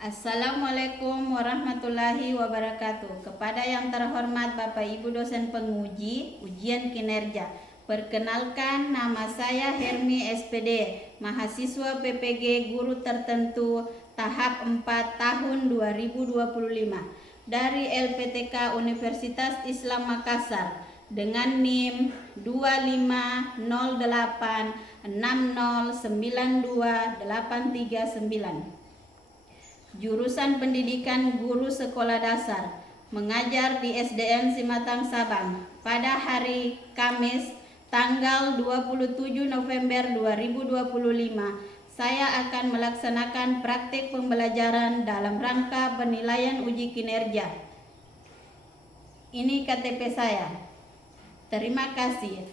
Assalamualaikum warahmatullahi wabarakatuh. Kepada yang terhormat Bapak Ibu dosen penguji ujian kinerja, perkenalkan nama saya Hermi SPD, mahasiswa PPG guru tertentu tahap 4 tahun 2025 dari LPTK Universitas Islam Makassar dengan NIM 250860928339. Jurusan Pendidikan Guru Sekolah Dasar, mengajar di SDN Simatang Sabang. Pada hari Kamis tanggal 27 November 2025, saya akan melaksanakan praktik pembelajaran dalam rangka penilaian uji kinerja. Ini KTP saya. Terima kasih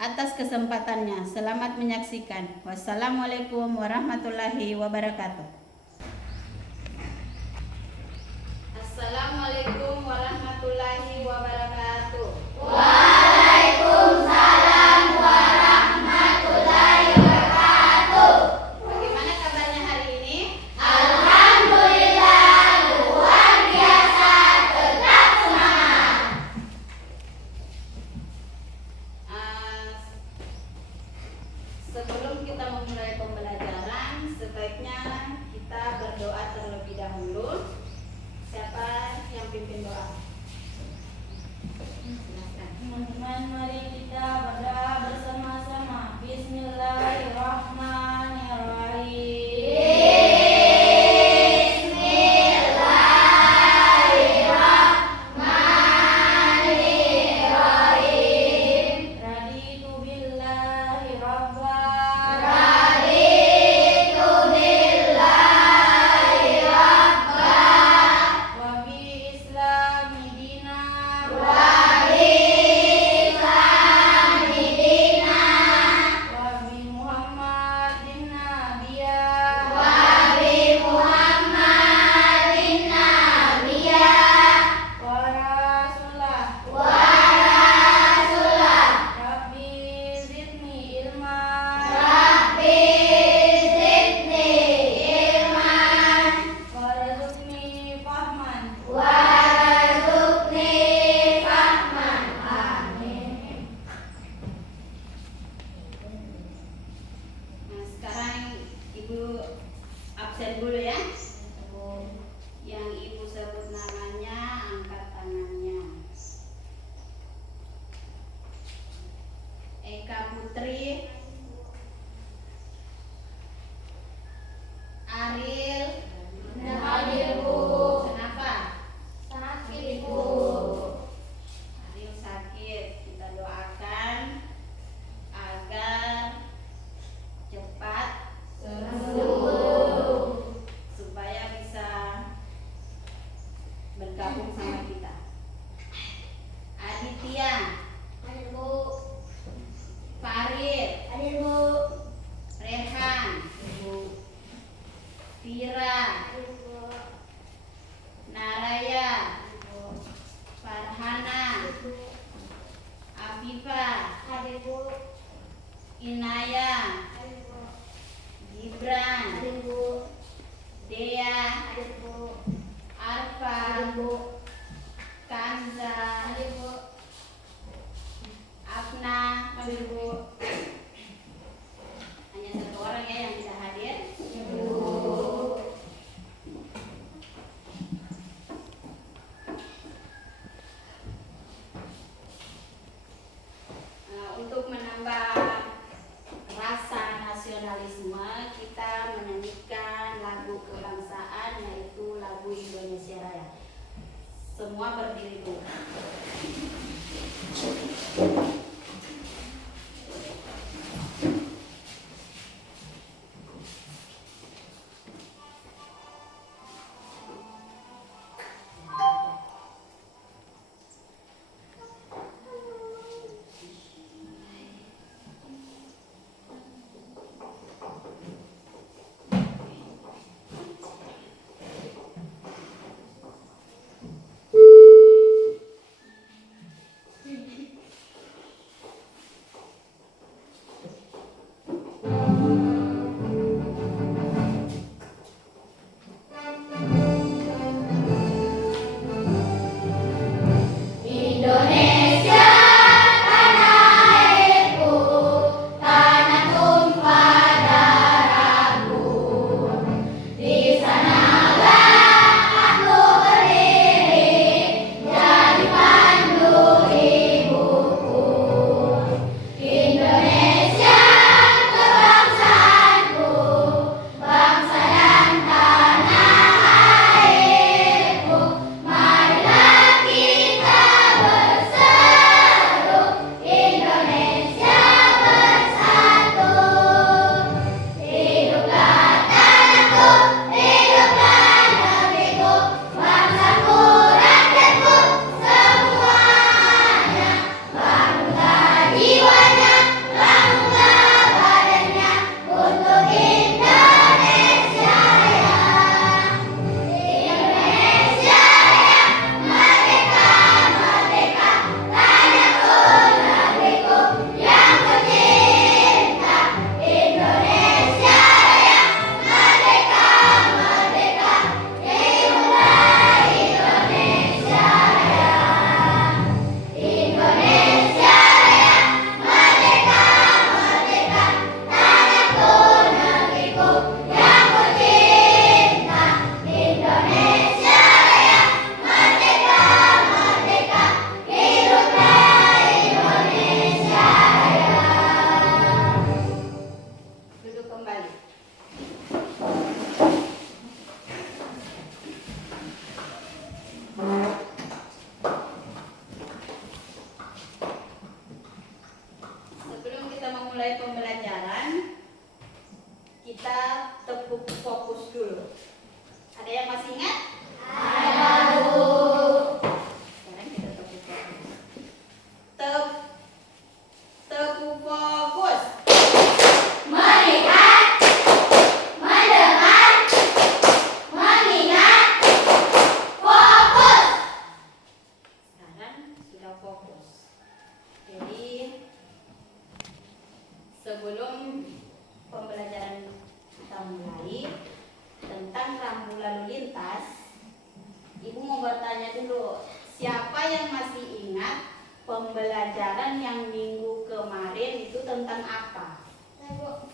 atas kesempatannya. Selamat menyaksikan. Wassalamualaikum warahmatullahi wabarakatuh. Assalamualaikum warahmatullahi wabarakatuh. Waalaikumsalam warahmatullahi wabarakatuh. Bagaimana kabarnya hari ini? Alhamdulillah luar biasa, tetap semangat. Sebelum kita memulai pembelajaran, sebaiknya kita berdoa terlebih dahulu. Siapa yang pimpin doa? Silakan. Teman-teman, mari kita berdoa bersama-sama. Bismillahirrahmanirrahim. Bismillahirrahmanirrahim. Raditu billahi rabban. Raditu billahi rabban. Wa bi islami dinan. Wa bi islami dinan. Wa bi Muhammadin nabiyya. Wa bi Muhammadin nabiyya. Wa rasulah. Wa rasulah. Rabbi zidni ilma. Rabbi zidni ilman. Warzuqni fahman. Warzuqni fahman. Amin. Nah, sekarang Ibu absen dulu ya. Yang Ibu sebut namanya, angkat tangannya. Eka Putri, Ariel. Hadir, Bu. Kenapa? Sakit, Bu. Ariel sakit. Kita doakan agar cepat Sembuh. supaya bisa bergabung sama kita. Aditya, Hadir, Bu. Farid, Hadir, Bu. Rehan, Vira, Hadir, Bu. Naraya, Hadir, Bu. Farhana, Hadir, Bu. Afifah, Hadir, Bu. Inaya, Hadir, Bu. Gibran, Hadir, Bu. Dea, Hadir, Bu. Arfa, Hadir, Bu. Kanza, Hadir, Bu. Afna. Hadir, Bu. Hanya satu orang ya yang bisa hadir. Bu. Untuk menambah rasa nasionalisme, kita menyanyikan lagu kebangsaan, yaitu lagu Indonesia Raya. Semua berdiri dulu. Ada yang masih ingat? Ada, Bu. Sekarang kita tepuk fokus. Tepuk fokus. Melihat, mendengar, mengingat, fokus. Sekarang sudah fokus. Jadi sebelum pembelajaran kita mulai tentang rambu lalu lintas, Ibu mau bertanya dulu, siapa yang masih ingat pembelajaran yang minggu kemarin itu tentang apa? Saya, Bu.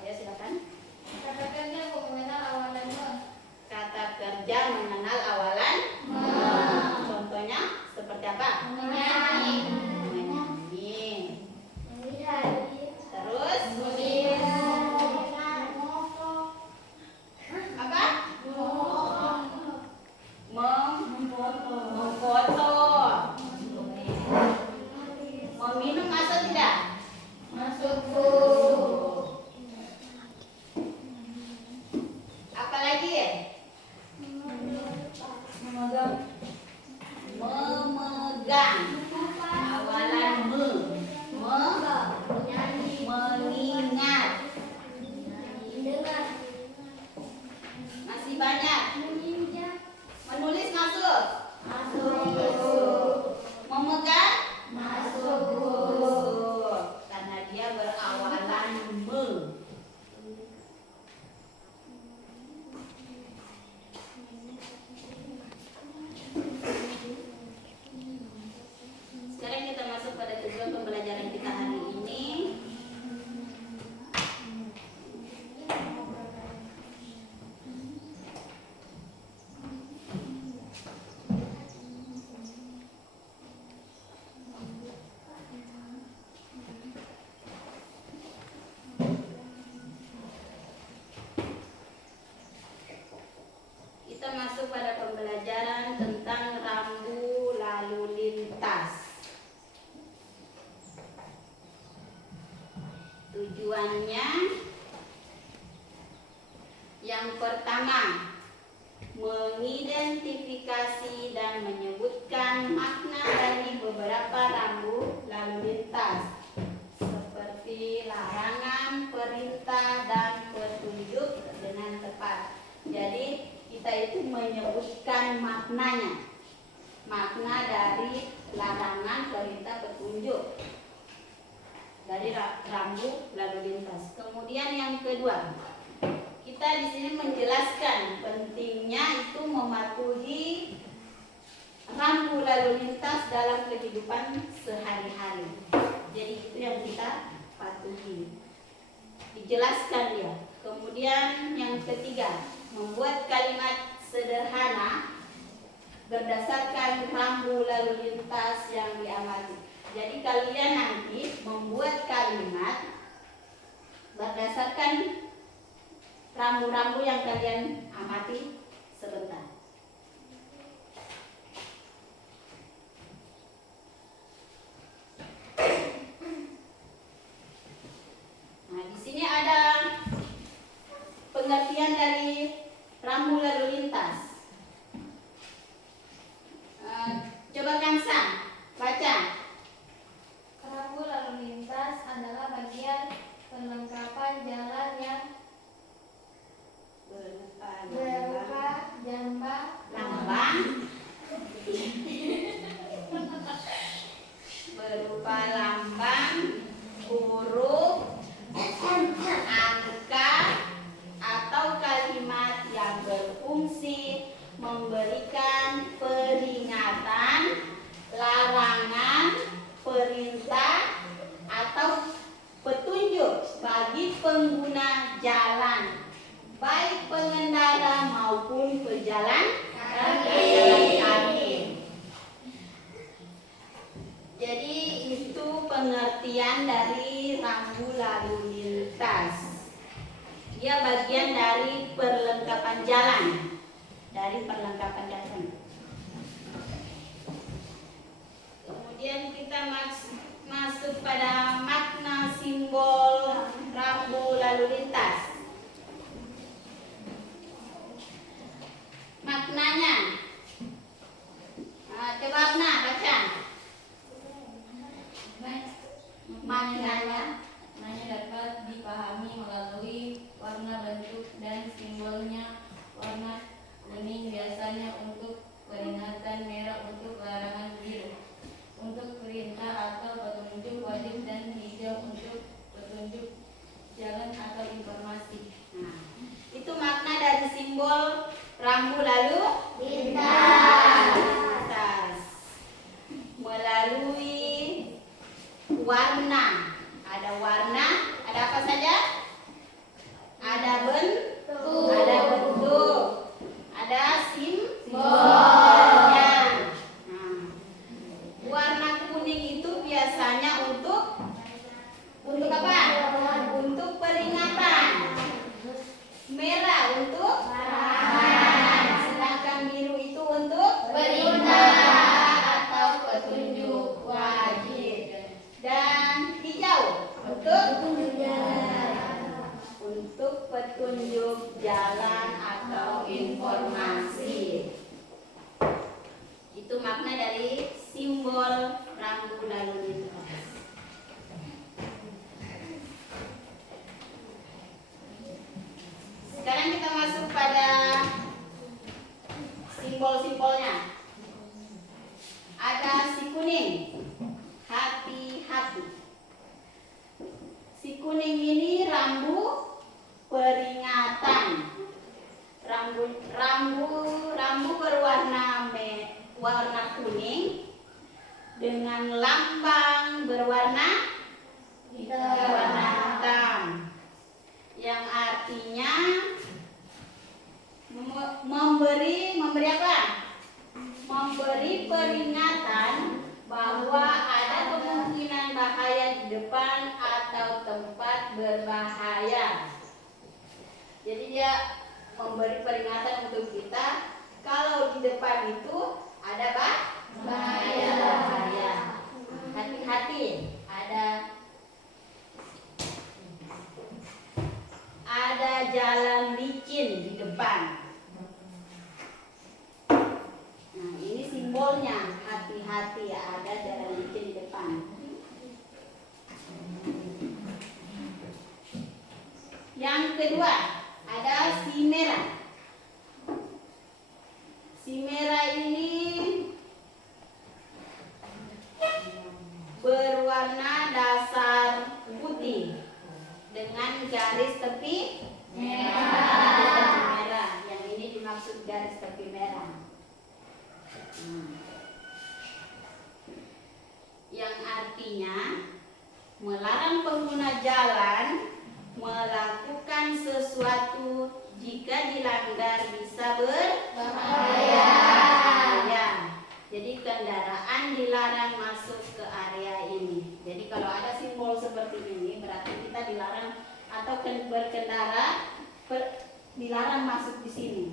Ayo silakan. Katakannya Bu mengenal awalan me. Kata kerja mengenal awalan. Contohnya seperti apa? Menyanyi. Menyanyi. Melihat. Terus apa? Memfoto. Meminum atau tidak? Masuk, Bu. Apalagi ya? Memegang. Memegang. Awalan me. Mengingat. Mendengar. Masih banyak. Menginjak. Menulis masuk. Masuk. Memegang Masuk, Bu. masuk. Karena dia berawalan me. Sekarang kita masuk pada tujuan pembelajaran kita hari ini. Kita masuk pada pembelajaran tentang rambu lalu lintas. Tujuannya yang pertama, mengidentifikasi dan menyebutkan makna dari beberapa rambu lalu lintas seperti larangan, perintah, dan petunjuk dengan tepat. Jadi kita itu menyebutkan maknanya, makna dari larangan, perintah, petunjuk dari rambu lalu lintas. Kemudian yang kedua, kita di sini menjelaskan pentingnya itu mematuhi rambu lalu lintas dalam kehidupan sehari-hari. Jadi itu yang kita patuhi. Dijelaskan dia. Kemudian yang ketiga, membuat kalimat sederhana berdasarkan rambu lalu lintas yang diamati. Jadi kalian nanti membuat kalimat berdasarkan rambu-rambu yang kalian amati sebentar. Nah, di sini ada pengertian dari rambu lalu lintas. Coba Kansa baca. Rambu lalu lintas adalah bagian perlengkapan jalan yang berupa jambak, lambang berupa lambang, huruf, angka, atau kalimat yang berfungsi memberikan peringatan, larangan, perintah, atau petunjuk bagi pengguna jalan, baik pengendara maupun pejalan kaki. Jadi itu pengertian dari rambu lalu lintas. Dia bagian dari perlengkapan jalan. Kemudian kita masuk pada makna simbol rambu lalu lintas. maknanya. Coba Abna baca. Maknanya. Maknanya dapat dipahami melalui warna, bentuk, dan simbolnya. Warna kuning biasanya untuk peringatan, merah untuk larangan, biru untuk perintah atau petunjuk wajib, dan hijau untuk petunjuk jalan atau informasi. Nah, itu makna dari simbol rambu lalu lintas. Melalui warna. Ada warna, ada apa saja? Ada bentuk, ada simbolnya. Nah, warna kuning itu biasanya untuk apa? Untuk peringatan. Merah untuk larangan. Sedangkan biru itu untuk perintah atau petunjuk wajib. Dan hijau untuk petunjuk jalan atau informasi. Itu makna dari simbol rambu lalu lintas. Sekarang kita masuk pada simbol-simbolnya. Ada si kuning, hati-hati. Si kuning ini rambu peringatan. Rambu berwarna warna kuning dengan lambang berwarna hitam. Yang artinya memberi apa? Memberi peringatan bahwa ada kemungkinan bahaya di depan atau tempat berbahaya. Jadi dia memberi peringatan untuk kita kalau di depan itu ada bahaya. Hati-hati, ada jalan licin di depan. Nah, ini simbolnya, hati-hati, ada jalan licin di depan. Yang kedua, ada si merah. Si merah ini berwarna dasar putih dengan garis tepi merah. Yang ini dimaksud garis tepi merah. Yang artinya melarang pengguna jalan melakukan sesuatu jika dilanggar bisa berbahaya. Jadi kendaraan dilarang masuk ke area ini. Jadi kalau ada simbol seperti ini berarti kita dilarang atau berkendara dilarang masuk di sini.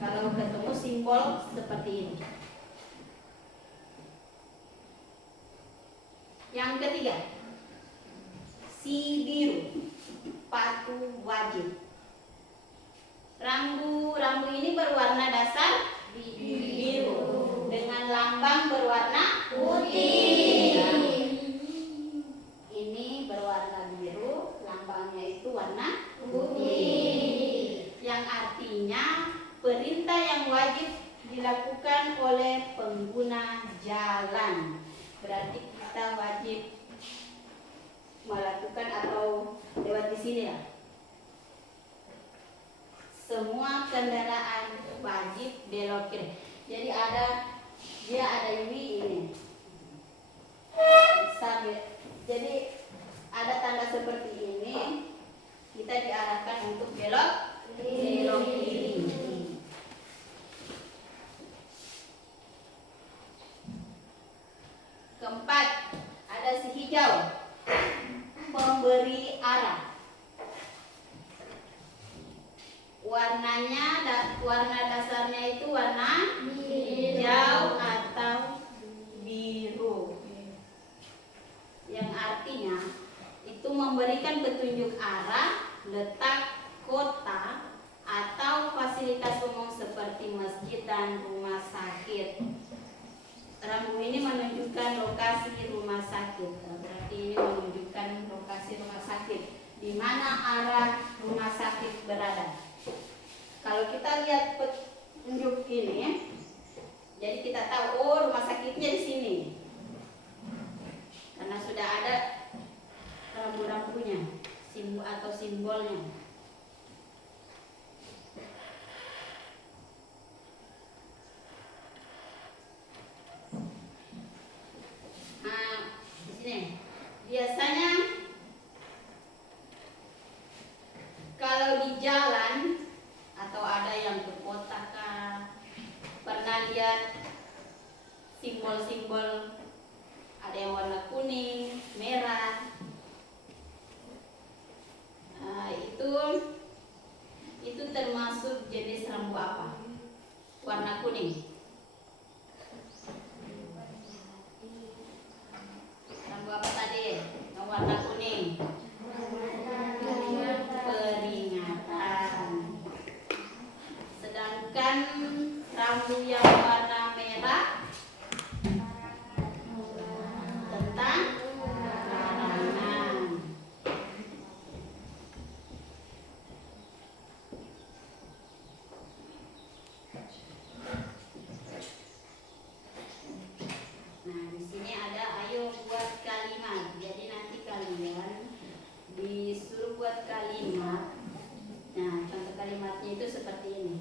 Kalau ketemu simbol seperti ini. Yang ketiga, si biru, patuh wajib. Rambu ini berwarna dasar biru dengan lambang berwarna putih. Ini berwarna biru, lambangnya itu warna putih. Yang artinya perintah yang wajib dilakukan oleh pengguna jalan. Berarti kita wajib melakukan atau lewat di sini ya. Semua kendaraan wajib belok kiri. Jadi dia ada ini. Jadi ada tanda seperti ini. Kita diarahkan untuk belok kiri. Keempat, ada si hijau, pemberi arah. Warna dasarnya itu warna hijau atau biru. Yang artinya itu memberikan petunjuk arah, letak kota atau fasilitas umum seperti lokasi rumah sakit. Berarti ini menunjukkan lokasi rumah sakit, di mana arah rumah sakit berada. Kalau kita lihat petunjuk ini, jadi kita tahu oh rumah sakitnya di sini, karena sudah ada rambu-rambunya, simbol atau simbolnya. Nah, di sini biasanya kalau di jalan atau ada yang ke kota kah, pernah lihat simbol-simbol, ada yang warna kuning, merah. Nah, itu termasuk jenis rambu apa? Warna kuning. Rambu apa tadi? Yang warna kuning. Peringatan. Sedangkan rambu yang warna merah tentang larangan. Nah, di sini ada ayo buat kalimat. Jadi nanti kalian disuruh buat kalimat. Nah, contoh kalimatnya itu seperti ini.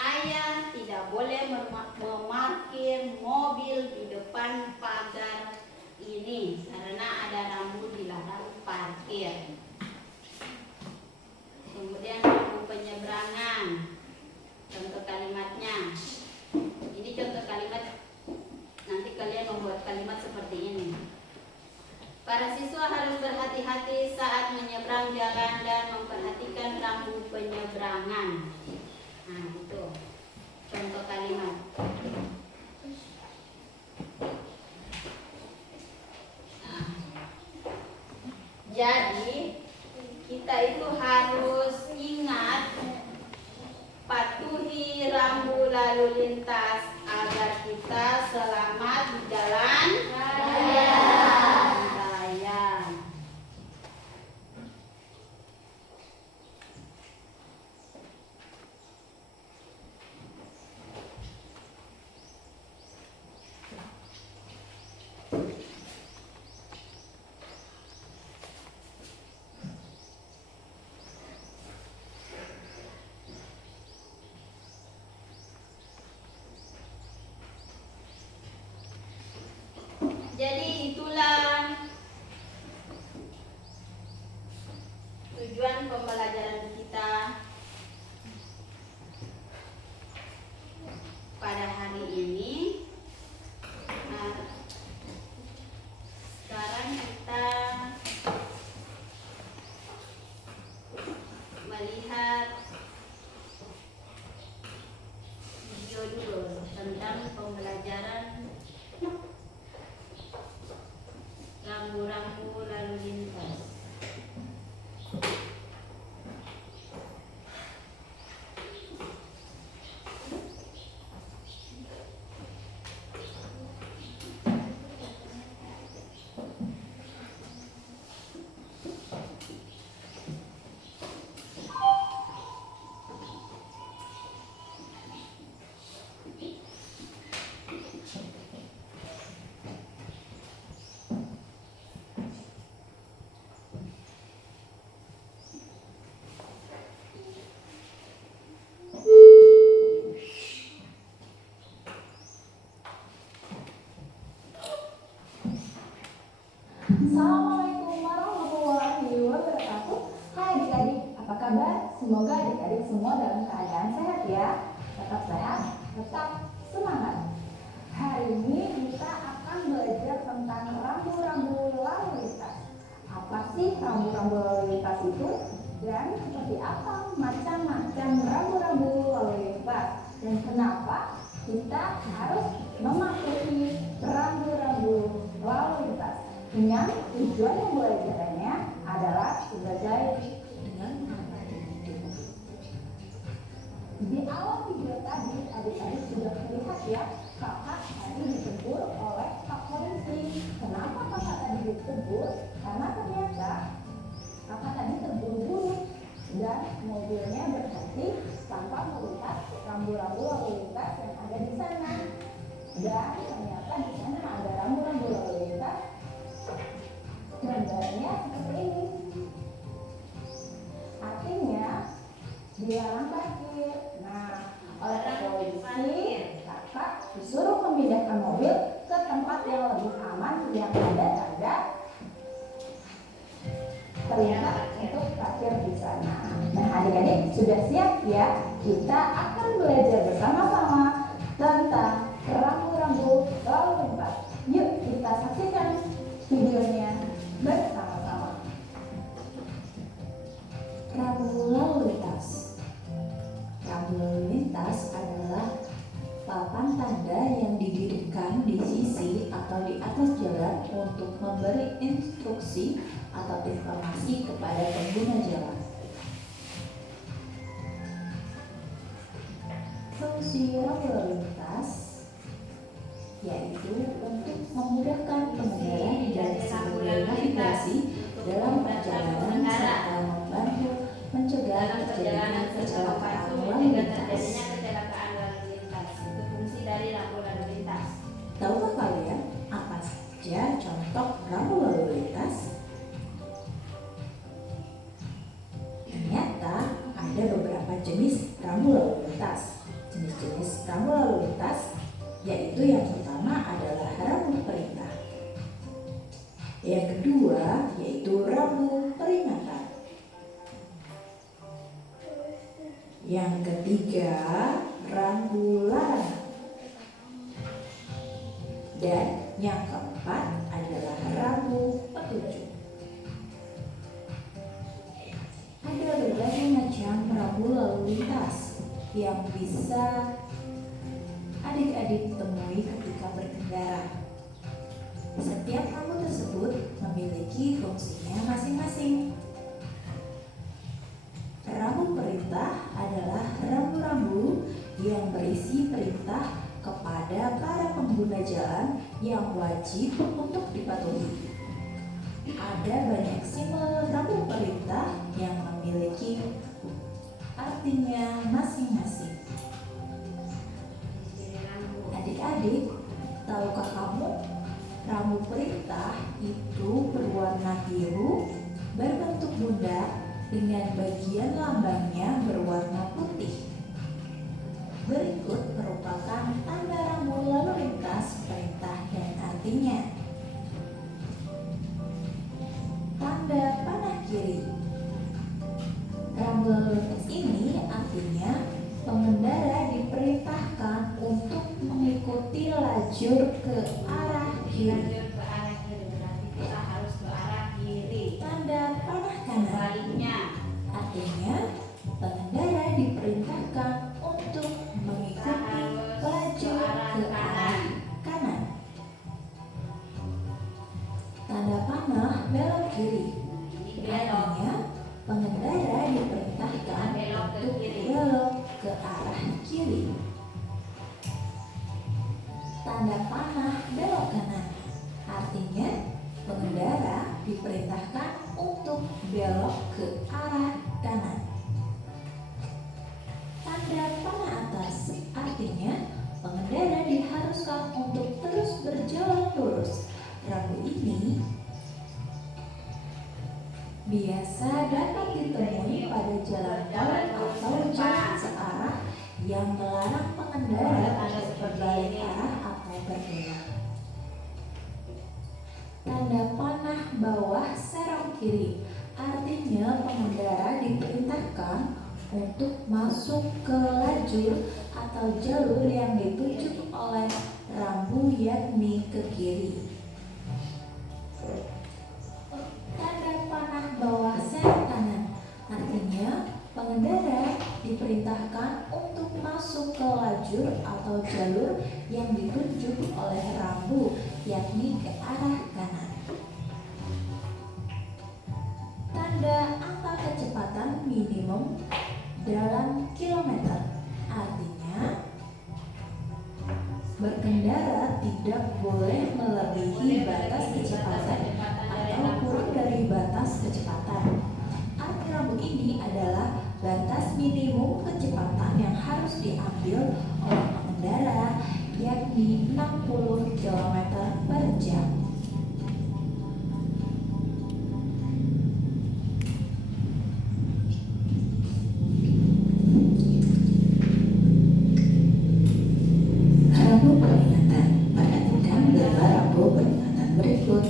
Ayah tidak boleh memarkir mobil di depan pagar ini karena ada rambu dilarang parkir. Kemudian rambu penyeberangan. Contoh kalimatnya. Ini contoh kalimat. Nanti kalian membuat kalimat seperti ini. Para siswa harus berhati-hati saat menyeberang jalan dan memperhatikan rambu penyeberangan. Nah, itu contoh kalimat. Nah, jadi kita itu harus ingat patuhi rambu lalu lintas agar kita selamat di jalan raya. Jadi itulah tujuan pembelajaran kita pada hari ini. Nah, sekarang kita melihat video dulu tentang pembelajaran rambu-rambu lalu lintas. Assalamualaikum warahmatullahi wabarakatuh. Hai adik-adik, apa kabar? Semoga adik-adik semua dalam keadaan sehat ya. Tetap sehat, tetap semangat. Hari ini kita akan belajar tentang rambu-rambu lalu lintas. Apa sih rambu-rambu lalu lintas itu? Dan seperti apa macam-macam rambu-rambu lalu lintas? Dan kenapa kita harus mematuhi rambu-rambu lalu lintas? Dengan tujuan pembelajarannya adalah sebagai di awal video tadi adik-adik sudah melihat ya kakak tadi ditegur oleh Kak polisi. Kenapa kakak tadi ditegur? Karena ternyata kakak tadi terburu-buru dan mobilnya berhenti tanpa melihat rambu-rambu lalu lintas yang ada di sana. Dan ternyata di sana ada rambu-rambu lalu lintas. Gambarnya seperti ini. Artinya dilarang parkir. Nah, oleh polisi, kakak disuruh memindahkan mobil ke tempat yang lebih aman yang ada tanda perintah untuk parkir di sana. Nah, adik-adik sudah siap ya? Kita akan belajar bersama-sama tentang rambu-rambu lalu lintas. Yuk kita saksikan videonya bersama-sama. Rambu lalu lintas. Rambu lalu lintas adalah papan tanda yang didirikan di sisi atau di atas jalan untuk memberi instruksi atau informasi kepada pengguna jalan. Fungsi rambu lalu lintas yaitu untuk memudahkan pengendara dan sebagai navigasi dalam perjalanan serta membantu mencegah terjadinya kecelakaan lalu lintas. Itu fungsi dari rambu lalu lintas. Tahukah kalian apa saja contoh rambu lalu lintas? Ternyata ada beberapa jenis rambu lalu lintas. Jenis-jenis rambu lalu lintas yaitu yang pertama adalah rambu perintah. Yang kedua yaitu rambu peringatan. Yang ketiga rambu larangan. Dan yang keempat adalah rambu petunjuk. Ada berbagai macam rambu lalu lintas yang bisa adik-adik temui ketika berkendara. Setiap rambu tersebut memiliki fungsinya masing-masing. Rambu perintah adalah rambu-rambu yang berisi perintah kepada para pengguna jalan yang wajib untuk dipatuhi. Ada banyak simbol rambu perintah yang memiliki artinya masing-masing. Adik-adik, tahukah kamu rambu perintah itu berwarna biru, berbentuk bundar, dengan bagian lambangnya berwarna putih. Berikut merupakan tanda rambu lalu lintas perintah dan artinya. Tanda panah kiri. Rambu lalu lintas ini artinya pengendara diperintahkan untuk mengikuti lajur ke arah kiri. Lanjut ke arah kiri, berarti kita harus ke arah kiri. Tanda panah kanan. Sebaliknya, Artinya, pengendara diperintahkan untuk mengikuti lajur ke arah kanan. Tanda panah belok kiri. ini belok. Artinya, pengendara diperintahkan Belok ke untuk kiri. belok ke arah kiri. Tanda panah belok kanan. Artinya, pengendara diperintahkan untuk belok ke arah kanan. Tanda panah atas artinya pengendara diharuskan untuk terus berjalan lurus. Rambu ini biasa dapat ditemui pada jalan tol atau jalan searah yang melarang pengendara untuk berbalik arah atau berbelok. Tanda panah bawah serong kiri artinya pengendara diperintahkan untuk masuk ke lajur atau jalur yang ditunjuk oleh rambu yakni ke kiri. Tanda panah bawah serong kanan artinya pengendara diperintahkan untuk masuk ke lajur atau jalur yang ditunjuk oleh rambu yakni ke arah kanan. Tanda angka kecepatan minimum dalam kilometer artinya Berkendara tidak boleh melebihi batas kecepatan atau kurang dari batas kecepatan. Arti rambu ini adalah batas minimum kecepatan yang harus diambil oleh pengendara, yakni 60 km per jam. Rambu peringatan. Perhatikan gambar rambu peringatan berikut.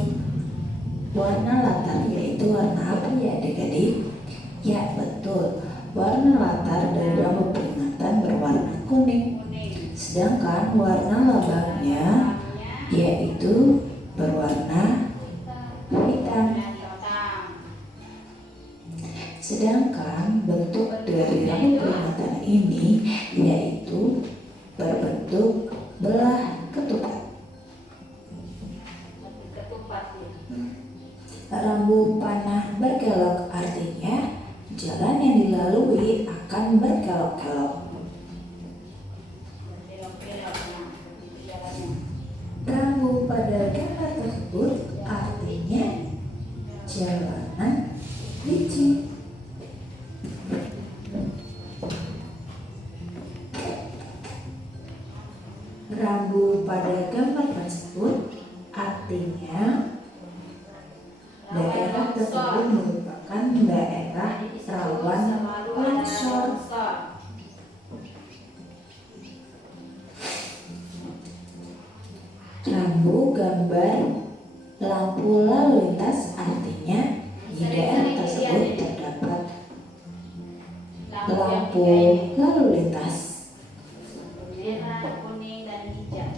Warna latar yaitu warna apa ya adik-adik? Ya betul, warna latar dari rambu peringatan berwarna kuning. Sedangkan warna lambangnya yaitu berwarna hitam. Sedangkan bentuk dari rambu peringatan ini yaitu berbentuk belah ketupat. Rambu panah berkelok artinya jalan yang dilalui akan berkelok-kelok. Rambu pada gambar tersebut artinya jalanan licin. Rambu pada gambar tersebut artinya daerah tersebut merupakan daerah rawan longsor. Rambu gambar lampu lalu lintas artinya di daerah tersebut terdapat lampu lalu lintas. Merah, kuning, dan hijau.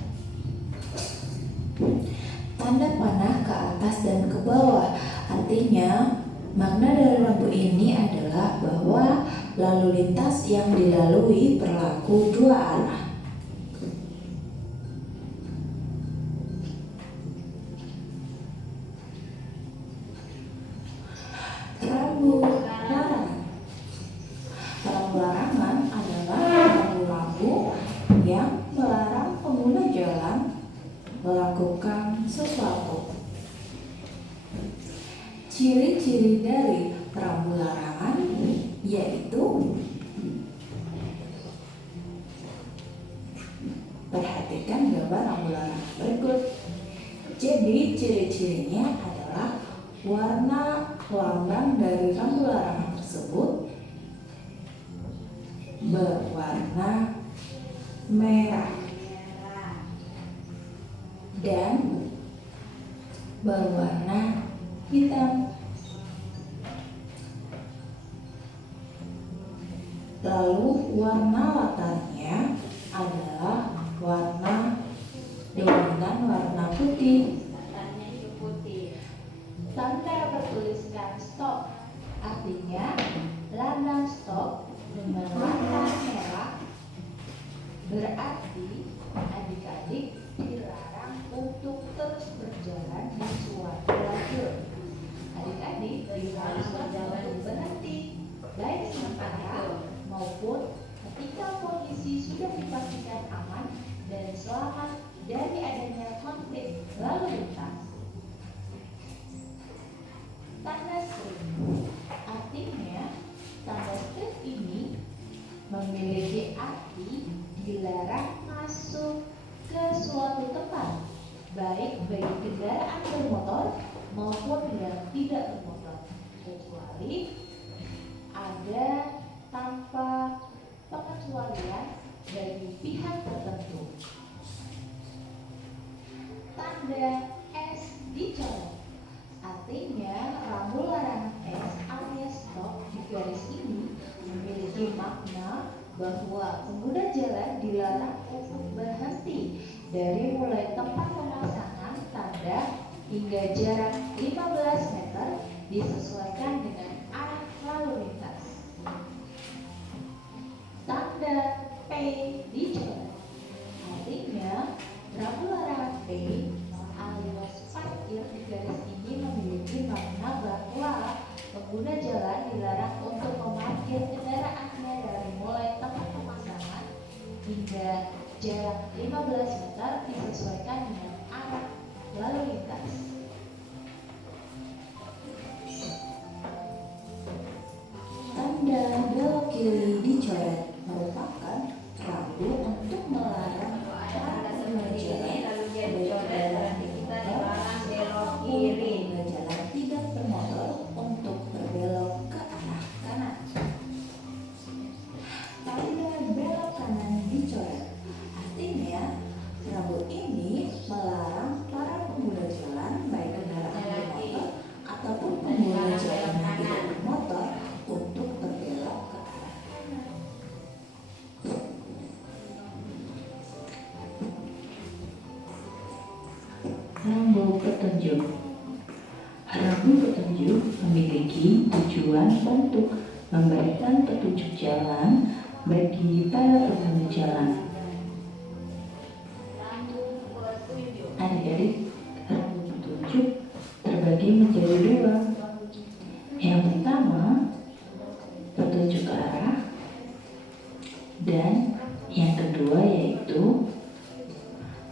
Tanda panah ke atas dan ke bawah artinya makna dari rambu ini adalah bahwa lalu lintas yang dilalui berlaku dua arah. Rambu larangan. Rambu larangan adalah rambu-rambu yang melarang pengguna jalan melakukan sesuatu. Ciri-ciri dari rambu larangan yaitu perhatikan gambar rambu larangan berikut. Jadi ciri-cirinya adalah warna lambang dari rambu larangan tersebut berwarna merah dan berwarna hitam. Lalu warna latarnya adalah warna dominan warna putih. Tandanya itu putih. Tanda bertuliskan stop artinya lambang stop dengan warna merah berarti adik-adik dilarang untuk terus berjalan di suatu lajur. Adik-adik diharuskan untuk berhenti baik sementara maupun ketika kondisi sudah dipastikan aman dan selamat dari adanya konflik lalu lintas. Tanda strip artinya tanda strip ini memiliki arti dilarang masuk ke suatu tempat baik bagi kendaraan bermotor maupun yang tidak bermotor kecuali ada tanpa pengecualian bagi pihak tertentu. Tanda S dicolok artinya rambu larangan S alias stop di garis ini memiliki makna bahwa pengguna jalan dilarang untuk berhenti dari mulai tempat pemasangan tanda hingga jarak 15 meter disesuaikan dengan arah lalu lintas. Tanda P dicolok artinya rambu larangan P alias parkir di garis ini memiliki makna bahwa pengguna jalan dilarang untuk memarkir kendaraannya dari mulai tempat pemasangan hingga Jarak 15 meter disesuaikan dengan arah lalu lintas. Tanda belok kiri dicoret merupakan rambu untuk melarang para pengguna jalan lalu dia dicoret, berarti kita dilarang belok kiri. pengguna jalan tidak bermotor untuk berbelok ke arah kanan. Tanda belok kanan dicoret, artinya rambu ini melarang para pengguna jalan baik kendaraan bermotor ataupun pengguna jalan yang tidak bermotor untuk berbelok ke arah kanan. Rambu petunjuk. Rambu petunjuk memiliki tujuan untuk memberikan petunjuk jalan bagi para pengguna jalan. Adik-adik, rambu petunjuk terbagi menjadi dua. Yang pertama, petunjuk arah, dan yang kedua yaitu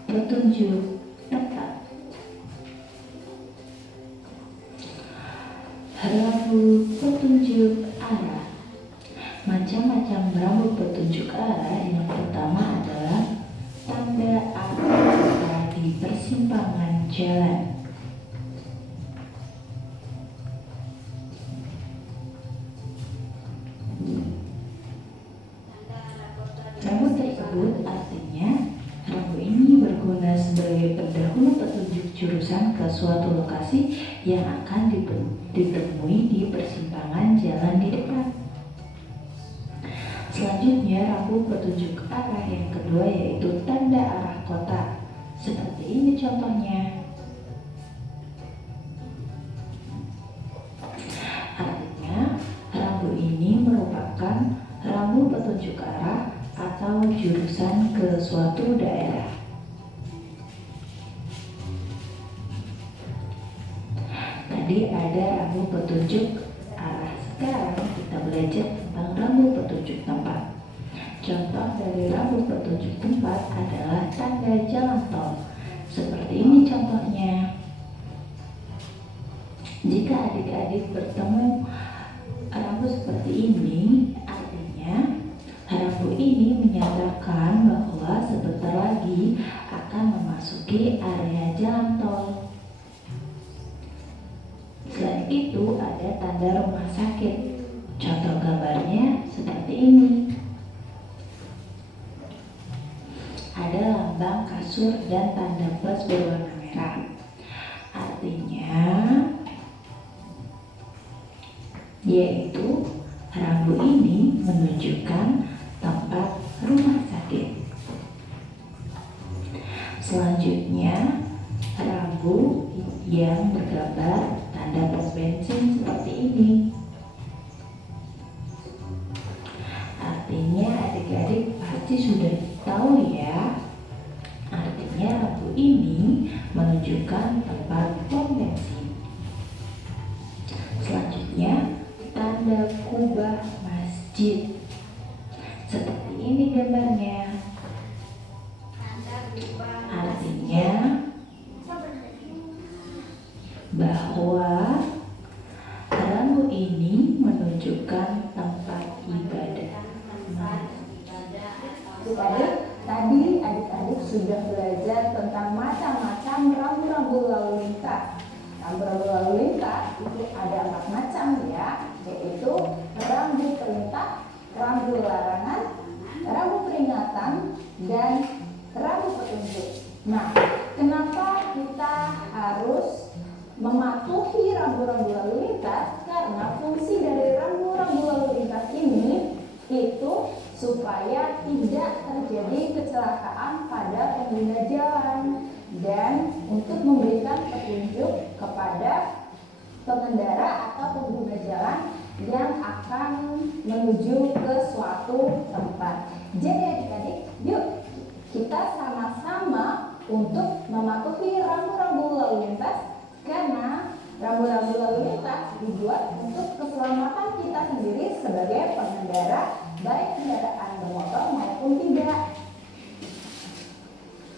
petunjuk tempat. Rambu petunjuk arah. Macam-macam rambu petunjuk arah. Yang pertama adalah tanda arah di persimpangan jalan. Rambu tersebut artinya rambu ini berguna sebagai pendahulu petunjuk jurusan ke suatu lokasi yang akan ditemui di persimpangan jalan di depan. Selanjutnya, rambu petunjuk arah yang kedua yaitu tanda arah kota. Seperti ini contohnya. Artinya, rambu ini merupakan rambu petunjuk arah atau jurusan ke suatu daerah. Tadi ada rambu petunjuk arah. Sekarang kita belajar tentang rambu petunjuk tempat. Contoh dari rambu petunjuk tempat adalah tanda jalan tol. Seperti ini contohnya. Jika adik-adik bertemu rambu seperti ini, artinya rambu ini menyatakan bahwa sebentar lagi akan memasuki area jalan tol. Selain itu ada tanda rumah sakit. Contoh gambarnya seperti ini. Ada lambang kasur dan tanda plus berwarna merah. Artinya yaitu rambu ini menunjukkan tempat rumah sakit. Selanjutnya rambu yang bergambar tanda pos bensin seperti ini. Artinya adik-adik pasti sudah tahu ya. Artinya rambu ini menunjukkan tempat pom bensin. Selanjutnya tanda kubah masjid. Seperti ini gambarnya. Artinya bahwa rambu ini menunjukkan tempat ibadah. Adik-adik, tadi adik-adik sudah belajar tentang macam-macam rambu-rambu lalu lintas. Rambu-rambu lalu lintas itu ada 4 macam ya, yaitu rambu perintah, rambu larangan, rambu peringatan, dan rambu petunjuk. Nah, kenapa kita harus mematuhi rambu-rambu lalu lintas? Karena fungsi dari rambu-rambu lalu lintas ini itu supaya tidak terjadi kecelakaan pada pengguna jalan dan untuk memberikan petunjuk kepada pengendara atau pengguna jalan yang akan menuju ke suatu tempat. Jadi adik-adik, yuk kita sama-sama untuk mematuhi rambu-rambu lalu lintas, karena rambu-rambu lalu lintas dibuat untuk keselamatan kita sendiri sebagai pengendara, baik kendaraan bermotor maupun tidak.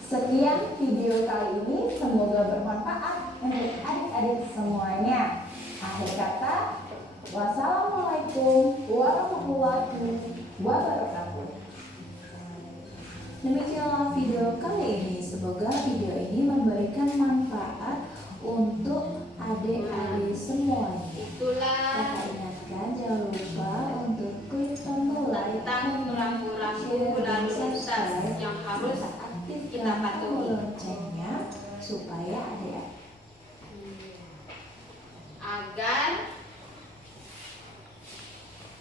Sekian video kali ini, semoga bermanfaat untuk adik-adik semuanya. Akhir kata, wassalamualaikum warahmatullahi wabarakatuh. Demikianlah video kali ini. Semoga video ini memberikan manfaat untuk adik-adik semuanya. Itulah Kakak ingatkan jangan lupa untuk klik tombol like tentang rambu-rambu lalu lintas yang harus kita patuhi loncengnya supaya adik-adik agar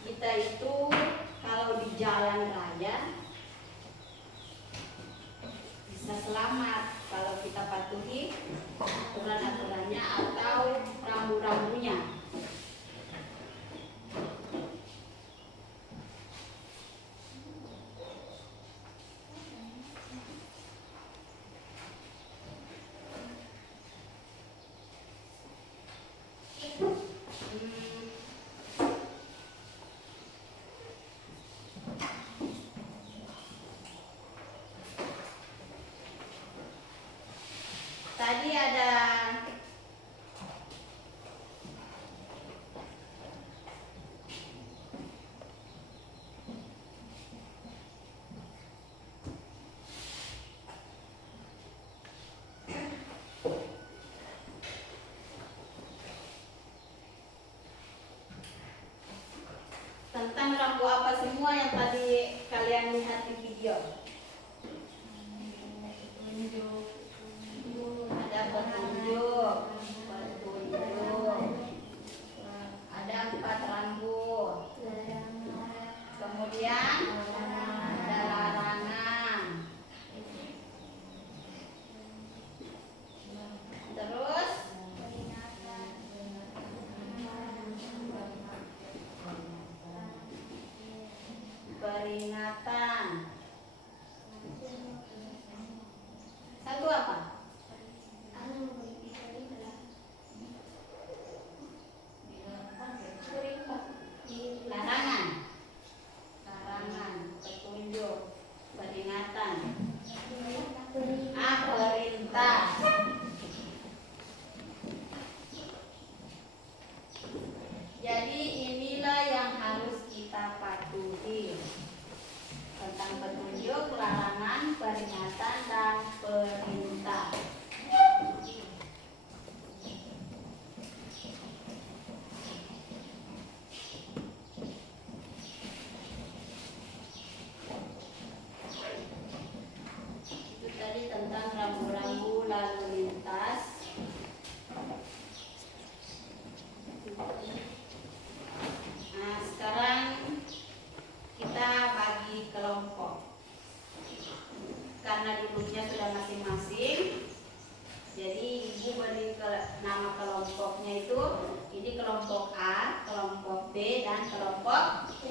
kita itu kalau di jalan raya bisa selamat kalau kita patuhi aturan-aturannya atau rambu-rambunya. Tadi ada tentang rambu apa semua yang tadi kalian lihat di video. Ada petunjuk, ada 4 rambu, kemudian ada larangan, terus peringatan. Satu apa? Larangan, petunjuk, peringatan, perintah. Jadi inilah yang harus kita patuhi tentang petunjuk, larangan, peringatan, dan perintah. Itu tadi tentang rambu-rambu lalu lintas. Nah, sekarang kita bagi kelompok. Karena duduknya sudah masing-masing, jadi ibu beri nama kelompoknya itu. Ini kelompok A, kelompok B, dan kelompok C.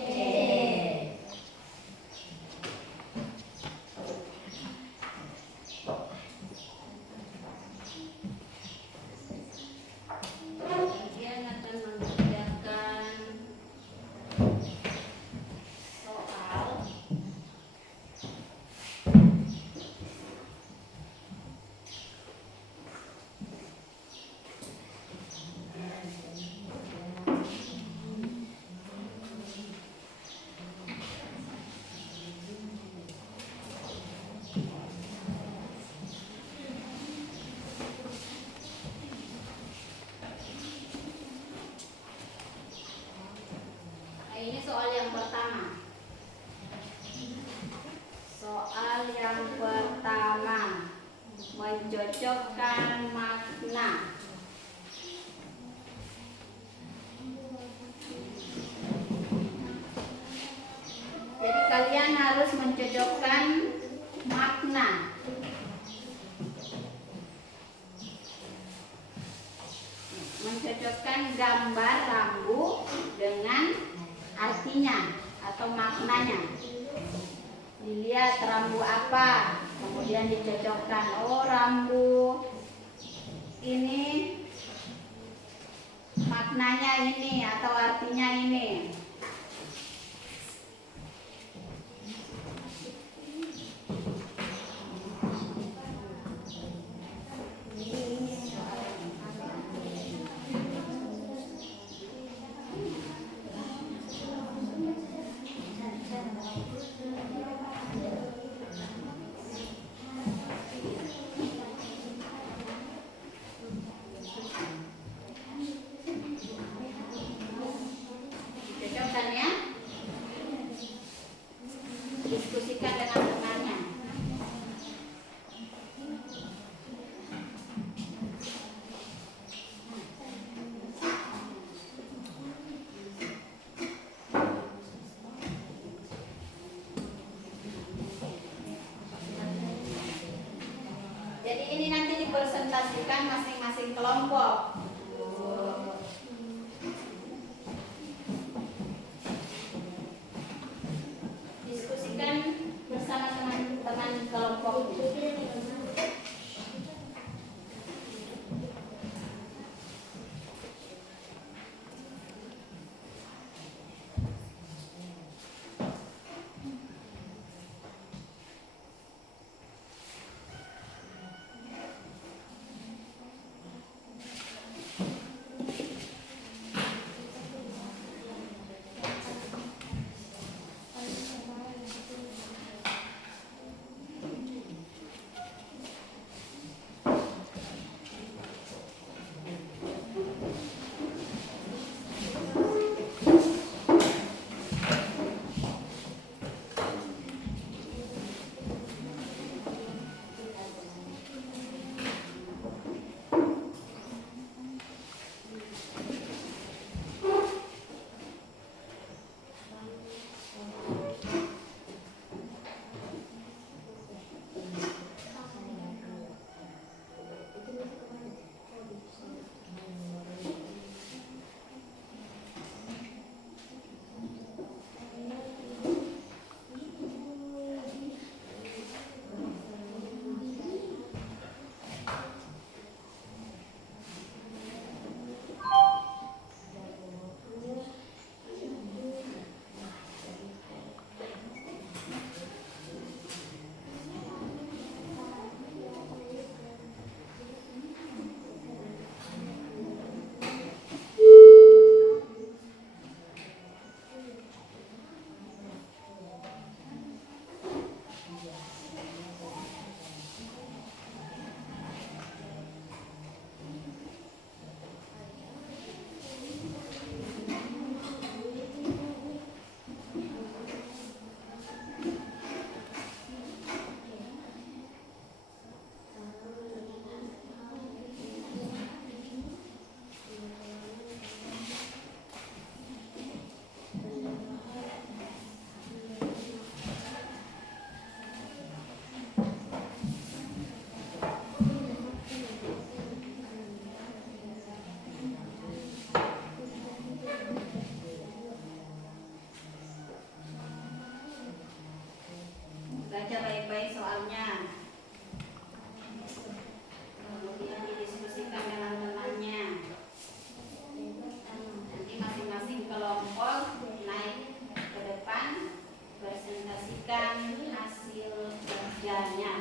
Kemudian akan mengerjakan soal. Ini soal yang pertama. Soal yang pertama, mencocokkan makna. Jadi kalian harus mencocokkan makna. Mencocokkan gambar rambu dengan artinya atau maknanya. Dilihat rambu apa, kemudian dicocokkan. Oh, rambu ini maknanya ini atau artinya ini. Jadi ini nanti dipresentasikan masing-masing kelompok. Diskusikan bersama teman-teman kelompok. Baca baik-baik soalnya, kemudian didiskusikan dengan temannya. Nanti masing-masing kelompok naik ke depan, presentasikan hasil kerjanya.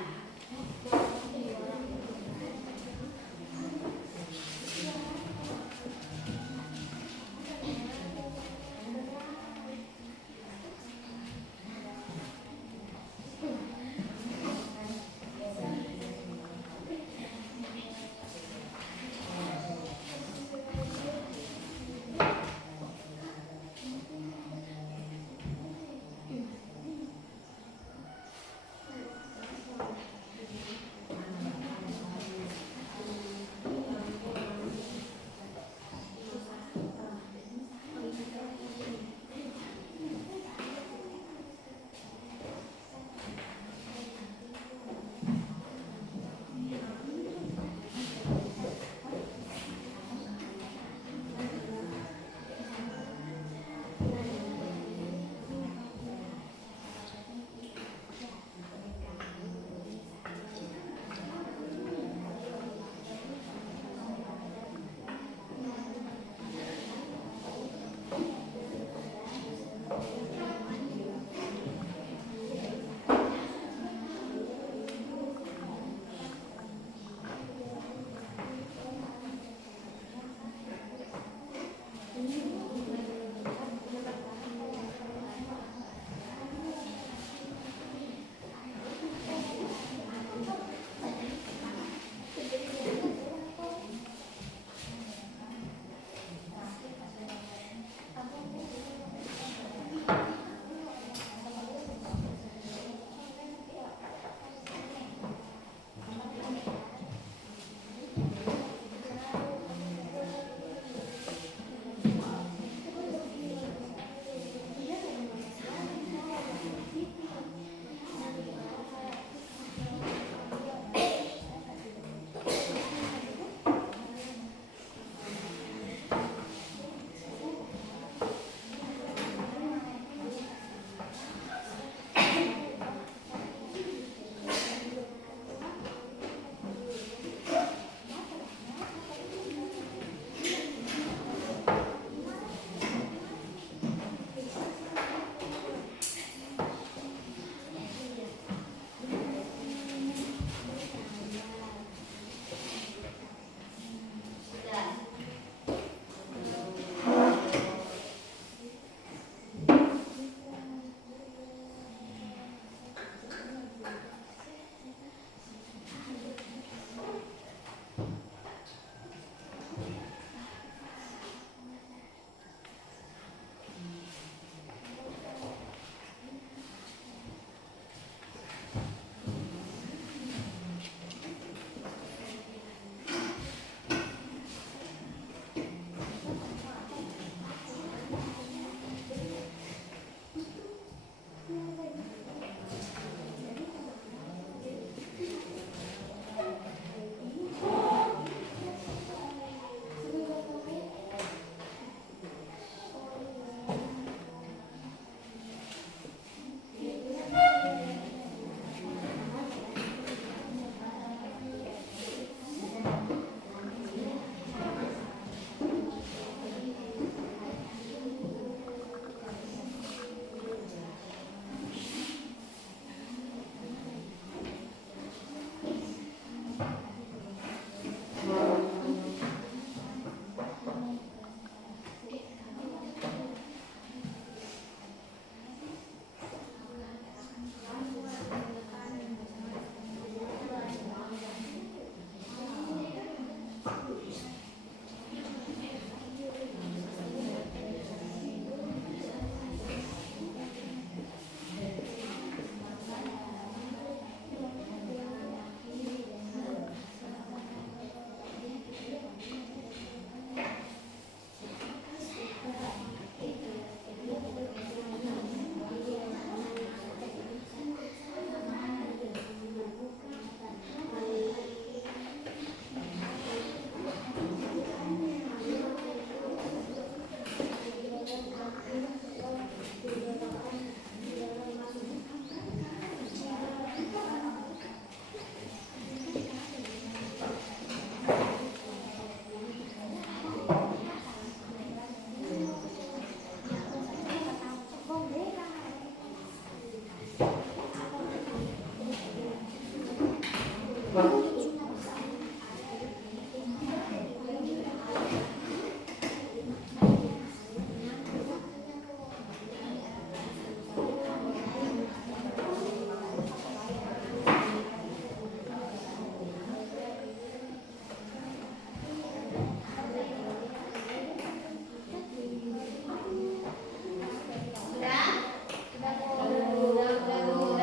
Sudah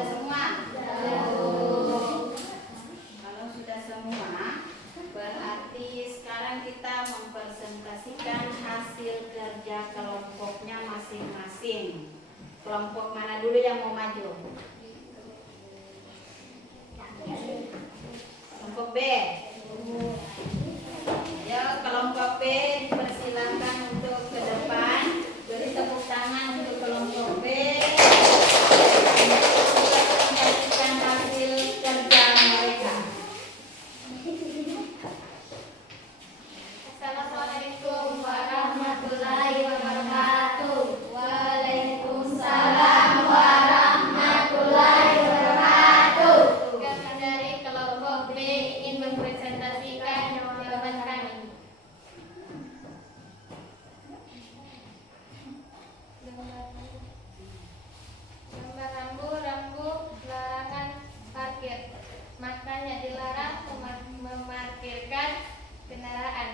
semua? Kalau sudah semua, berarti sekarang kita mempresentasikan hasil kerja kelompoknya masing-masing. Kelompok mana dulu yang mau maju? Kelompok B. Ya, kelompok B dipersilakan untuk ke depan. Beri tepuk tangan untuk kelompok B. Presentasikan hasil kerja mereka. Assalamualaikum warahmatullahi wabarakatuh. Waalaikumsalam warahmatullahi wabarakatuh. Kami dari kelompok B ingin mempresentasikan jawaban kami. Gambar rambu larangan parkir. Makanya dilarang memarkirkan kendaraan.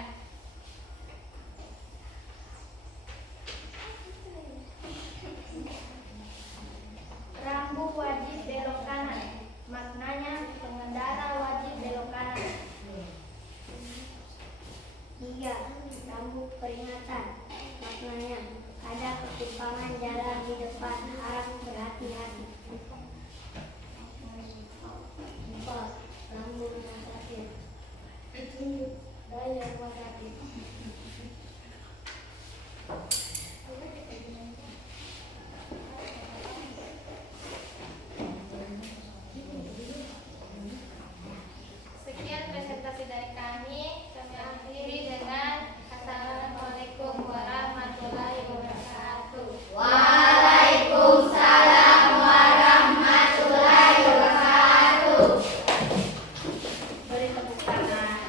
Rambu wajib belok kanan. Maknanya pengendara wajib belok kanan. 3. Rambu peringatan. Maknanya ada persimpangan jalan di depan, harap berhati-hati. 4. Rambu rumah sakit. Daya rumah sakit. Sekian presentasi dari kami. Kami akhiri dengan Assalamualaikum warahmatullahi wabarakatuh. Waalaikumsalam warahmatullahi wabarakatuh. Beri tepuk tangan.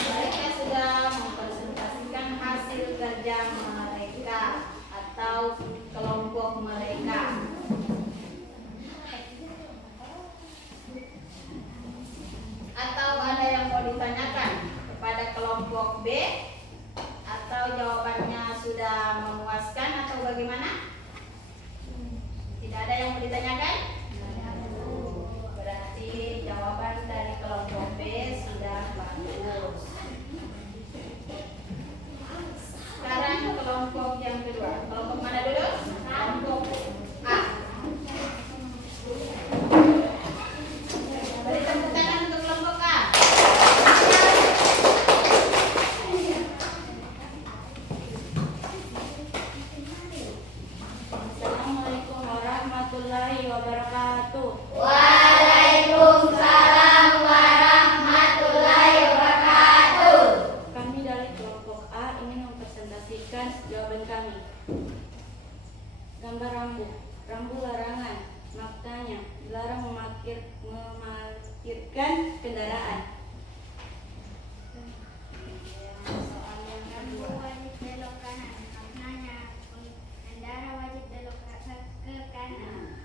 Mereka sudah mempresentasikan hasil kerja mereka atau kelompok mereka. Atau ada yang mau ditanyakan kepada kelompok B? Atau jawabannya sudah memuaskan atau bagaimana? Tidak ada yang mau ditanyakan? Berarti jawaban dari kelompok B sudah bagus. Sekarang kelompok yang kedua. Kelompok mana dulu? Kelompok A. Beri tepuk tangan untuk kelompok A. Assalamualaikum warahmatullahi wabarakatuh. Waalaikumsalam warahmatullahi wabarakatuh. Kami dari kelompok A ingin mempresentasikan jawaban kami. Gambar rambu. Rambu larangan. Maknanya dilarang memarkirkan kendaraan. Soal yang kedua. Wajib belok kanan. Maknanya pengendara wajib belok ke kanan.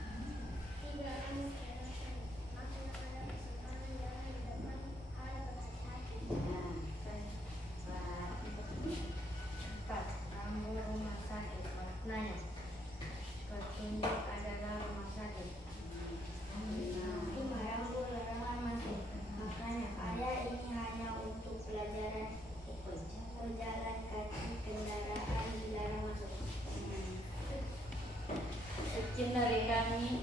4. Rambu rumah sakit. Maknanya petunjuk adalah rumah sakit. 5. Rambu larangan masuk. Maknanya area ini hanya untuk pelajaran pejalan kaki, kendaraan dilarang masuk. Sekian dari kami.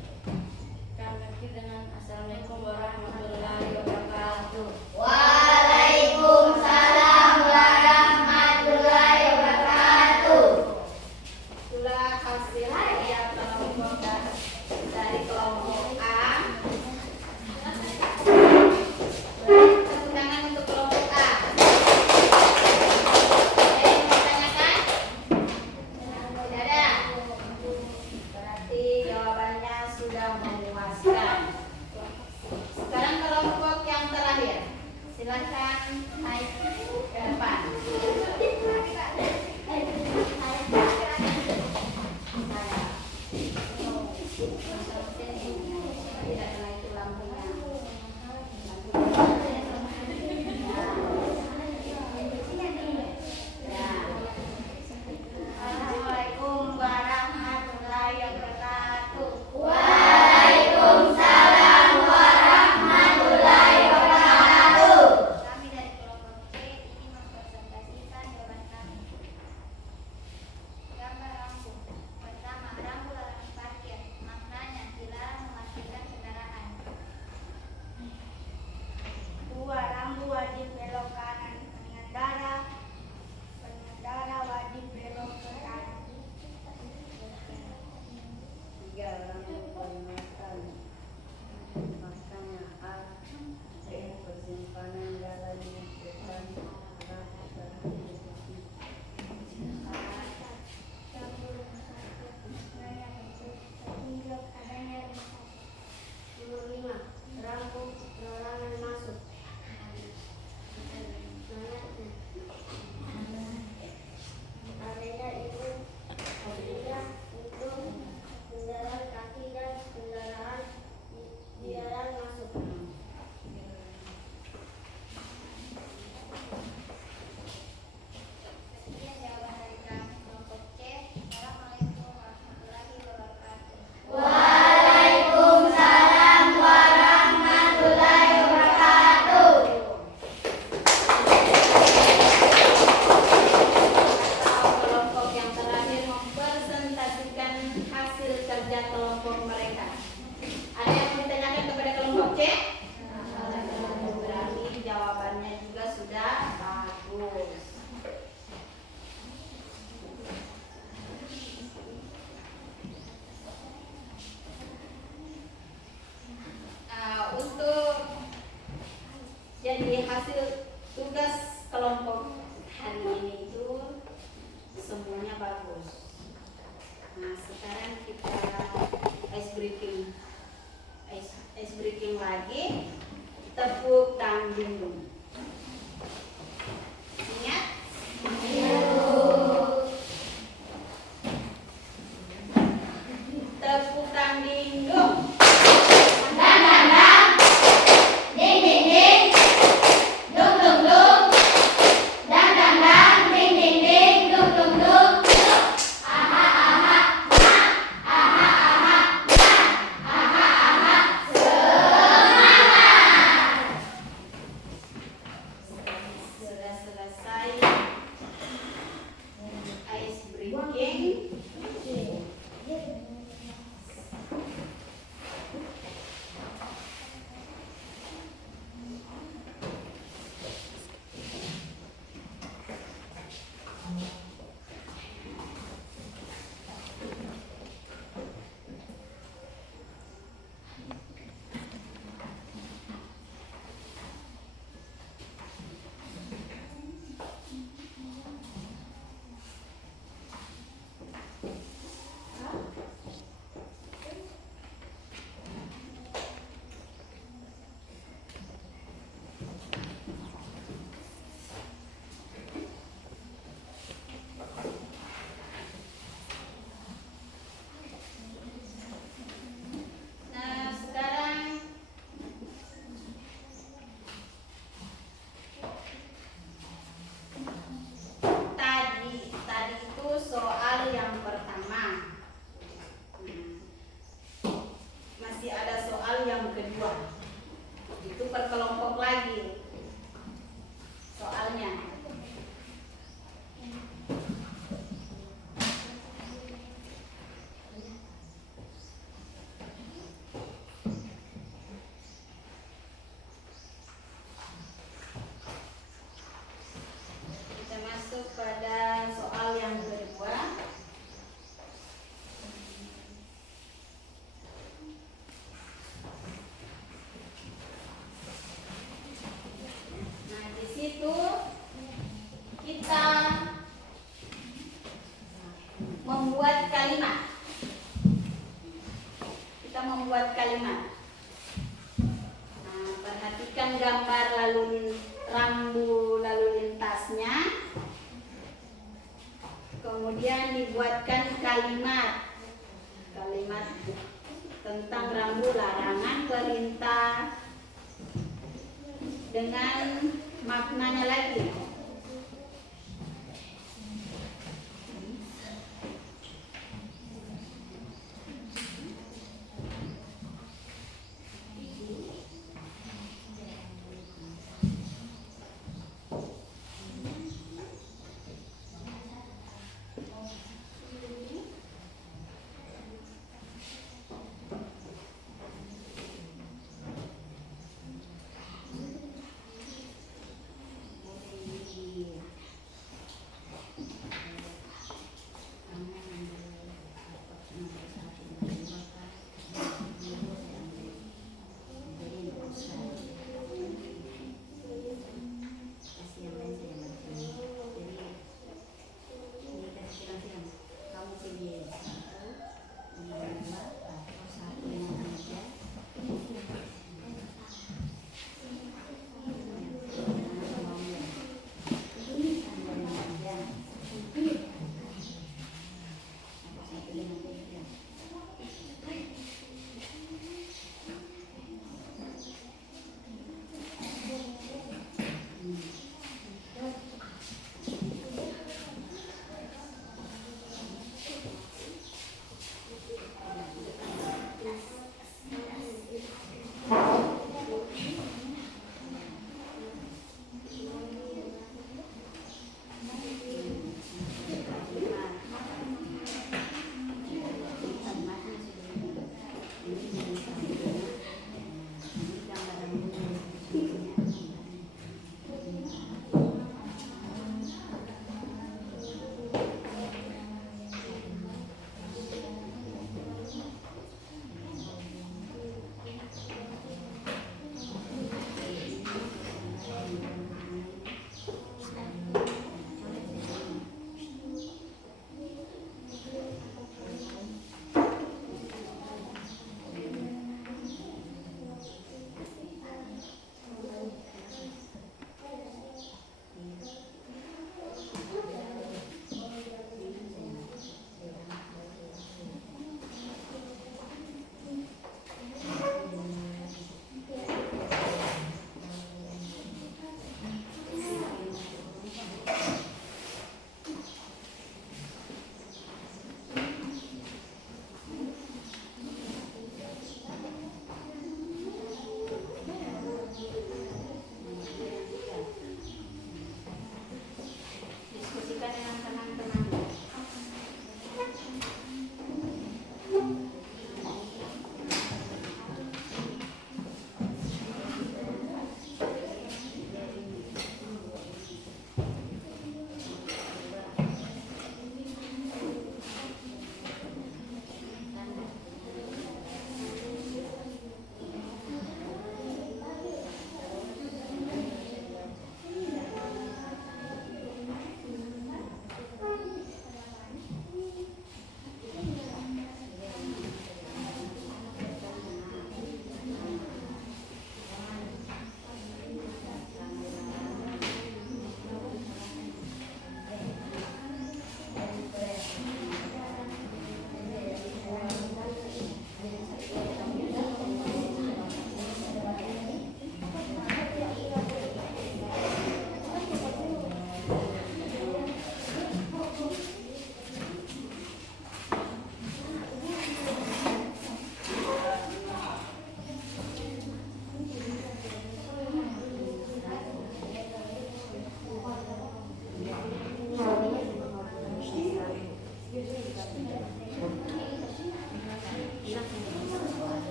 Kami akhir dengan Assalamualaikum warahmatullahi wabarakatuh. Waalaikumsalam warahmatullahi wabarakatuh. Itulah hasil karya kelompok dari kelompok A. Beri tepuk tangan untuk kelompok A. Ada yang mau ditanyakan? Tidak ada. Berarti jawabannya sudah memuaskan. silakan naik ke depan. Tidak kena itu lampunya. Assalamualaikum warahmatullahi wabarakatuh. Waalaikumsalam warahmatullahi wabarakatuh. Kami dari kelompok C ingin mempresentasikan jawaban kami. Gambar rambu. Pertama, rambu larangan parkir. Maknanya dilarang memarkirkan kendaraan. 2. Rambu wajib belok kanan. Pengendara wajib belok ke kanan. 3. Rambu peringatan. Maknanya persimpanan jalan di depan arah berhenti. 5. Rambu larangan masuk. Area itu area untuk kendaraan kaki dan kendaraan dilarang masuk. Sekian jawaban dari kami kelompok C. Assalamualaikum warahmatullahi wabarakatuh. Waalaikumsalam warahmatullahi wabarakatuh. Kelompok yang terakhir mempresentasikan hasil kerja kelompok mereka. Ada yang mau ditanyakan kepada kelompok C? Berarti jawabannya juga sudah bagus. Untuk jadi hasil tugas kelompok hari ini itu semuanya bagus. Nah, sekarang kita ice breaking lagi. Tepuk tangan dulu. Ingat? Tepuk tangan dulu. Ding ding ding, dung dung dung, dang dang dang, ding ding ding, dung dung dung. Aha aha, aha aha, aha aha, semangat. Sudah selesai ice breaking. Nah, sekarang tadi itu soal yang pertama. Masih ada soal yang kedua. Itu per kelompok lagi soalnya. Kita masuk pada soal yang kedua. Nah, di situ kita membuat kalimat. Nah, perhatikan gambar lalu rambu lalu lintasnya. Kemudian dibuatkan kalimat tentang rambu larangan, perintah, dengan maknanya lagi.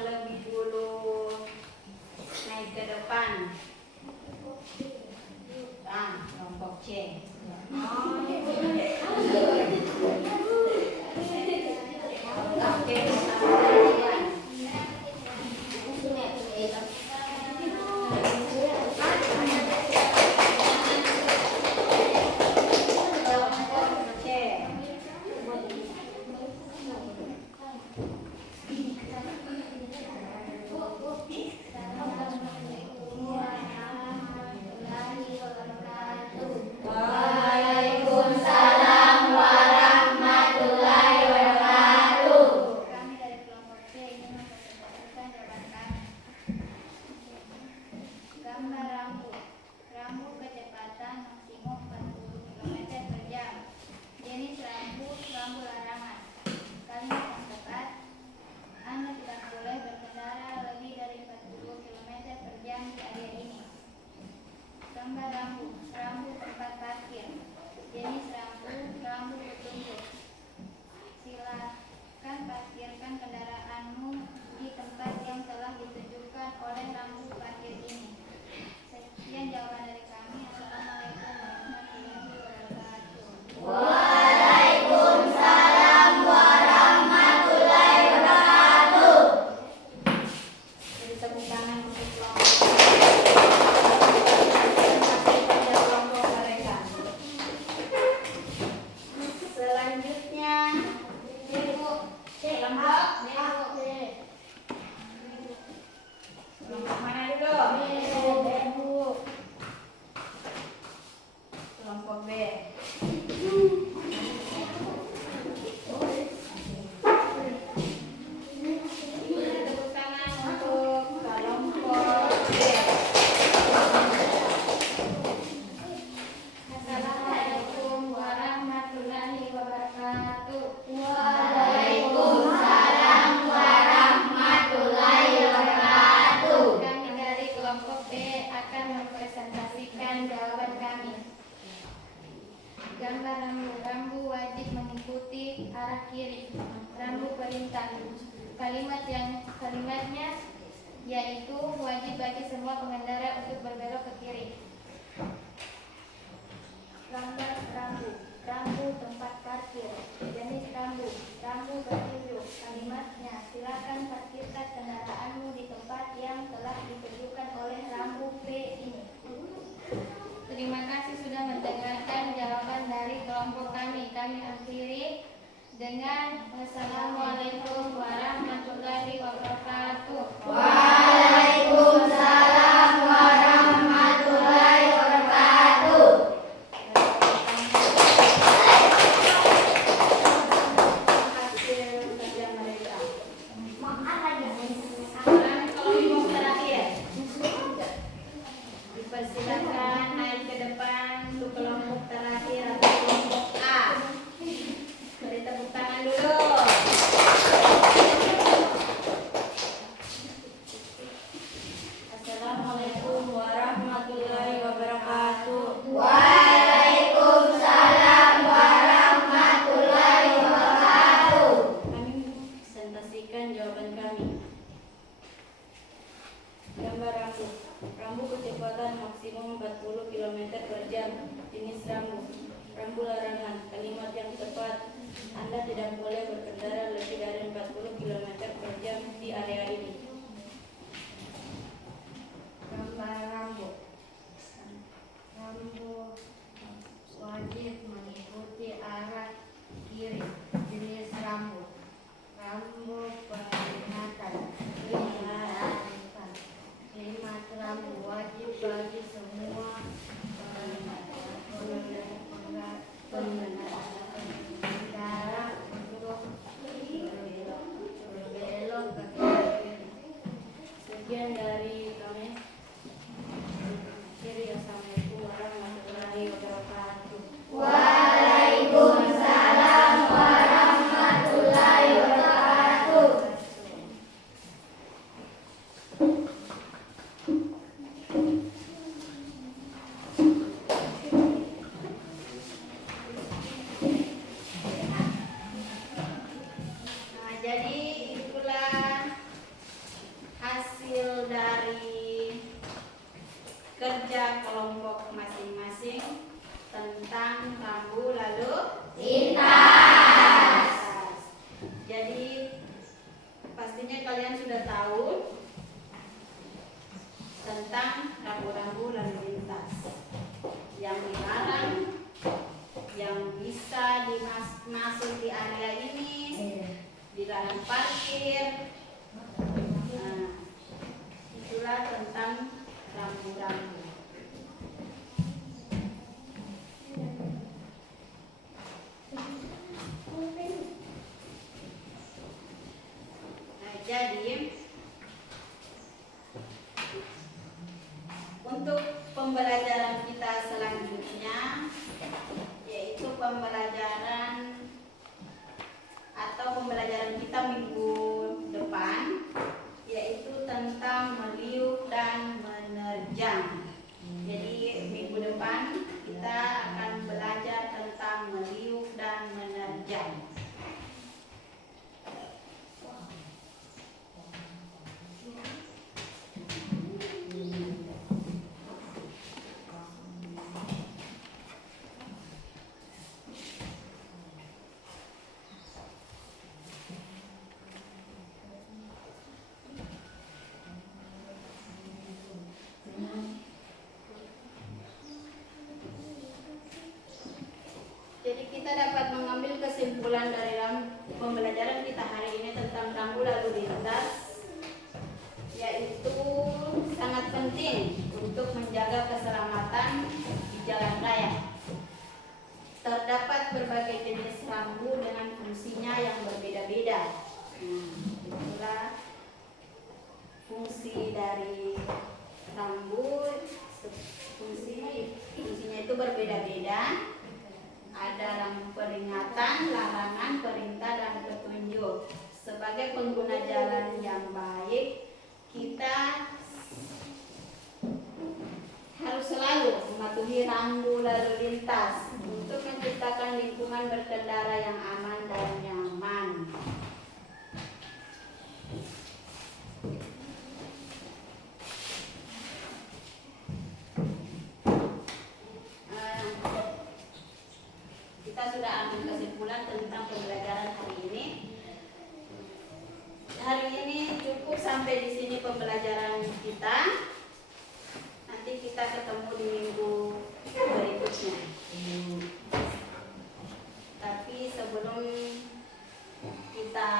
terlebih dulu. Naik ke depan. Kelompok C. Oke, Waalaikumsalam warahmatullahi wabarakatuh. Kami dari kelompok C ingin mempresentasikan jawaban kami. Gambar rambu. Rambu kecepatan maksimum 40 km per jam. Jenis rambu, rambu larangan. Kalimat yang tepat, Anda tidak boleh berkendara lebih dari 40 km per jam di area ini. Gambar rambu, rambu tempat parkir. Jenis rambu, rambu petunjuk. Silakan parkirkan kendaraanmu di tempat yang telah ditunjukkan oleh rambu parkir ini. Sekian jawaban dari kami. Assalamualaikum warahmatullahi wabarakatuh. Waalaikumsalam warahmatullahi wabarakatuh. Beri tepuk tangan untuk kelompok mereka. Selanjutnya kelompok mana dulu? Kelompok B. Tepuk tangan untuk kelompok B. Assalamualaikum warahmatullahi wabarakatuh. Waalaikumsalam warahmatullahi wabarakatuh. Kami dari kelompok B akan mempresentasikan jawaban kami. Gambar rambu. Rambu wajib mengikuti arah kiri. Rambu perintah. Kalimatnya yaitu wajib bagi semua pengendara untuk berbelok ke kiri. Gambar rambu. Rambu tempat parkir. Jenis rambu. Rambu petunjuk. Kalimatnya, silakan parkirkan kendaraanmu di tempat yang telah ditunjukkan oleh rambu P ini. Terima kasih sudah mendengarkan jawaban dari kelompok kami. Kami akhiri dengan Wassalamualaikum warahmatullahi wabarakatuh. Waalaikumsalam warahmatullahi wabarakatuh. Hasil kerja mereka. Sekarang kelompok terakhir. Dipersilakan naik ke depan untuk kelompok terakhir atau kelompok A. Beri tepuk tangan dulu. Assalamualaikum warahmatullahi wabarakatuh. Waalaikumsalam warahmatullahi wabarakatuh. Kami presentasikan jawaban kami. Gambar rambu. Rambu kecepatan maksimum 40 km per jam. Jenis rambu. Rambu larangan. Kalimat yang tepat, Anda tidak boleh berkendara lebih dari 40 km per jam di area ini. Gambar rambu. Rambu wajib mengikuti arah kiri. Jenis rambu. Rambu peringatan. Kalimat rambu wajib bagi semua pengendara untuk berbelok tentang rambu lalu lintas. Jadi pastinya kalian sudah tahu tentang rambu-rambu lalu lintas yang dilarang, yang bisa masuk di area ini, dilarang parkir. Nah, itulah tentang rambu-rambu. Nah, jadi untuk pembelajaran kita selanjutnya, yaitu pembelajaran kita minggu depan, yaitu tentang meliuk dan menerjang. Jadi minggu depan kita akan belajar tentang meliuk dan menerjang. Jadi kita dapat mengambil kesimpulan dari pembelajaran kita hari ini tentang rambu lalu lintas, yaitu sangat penting untuk menjaga keselamatan di jalan raya. Terdapat berbagai jenis rambu dengan fungsinya yang berbeda-beda. Itulah fungsi dari rambu. Fungsinya itu berbeda-beda. Ada rambu peringatan, larangan, perintah, dan petunjuk. Sebagai pengguna jalan yang baik, kita harus selalu mematuhi rambu lalu lintas untuk menciptakan lingkungan berkendara yang aman dan nyaman. Kita sudah ambil kesimpulan tentang pembelajaran hari ini. Hari ini cukup sampai di sini pembelajaran kita. Nanti kita ketemu di minggu berikutnya. Tapi sebelum kita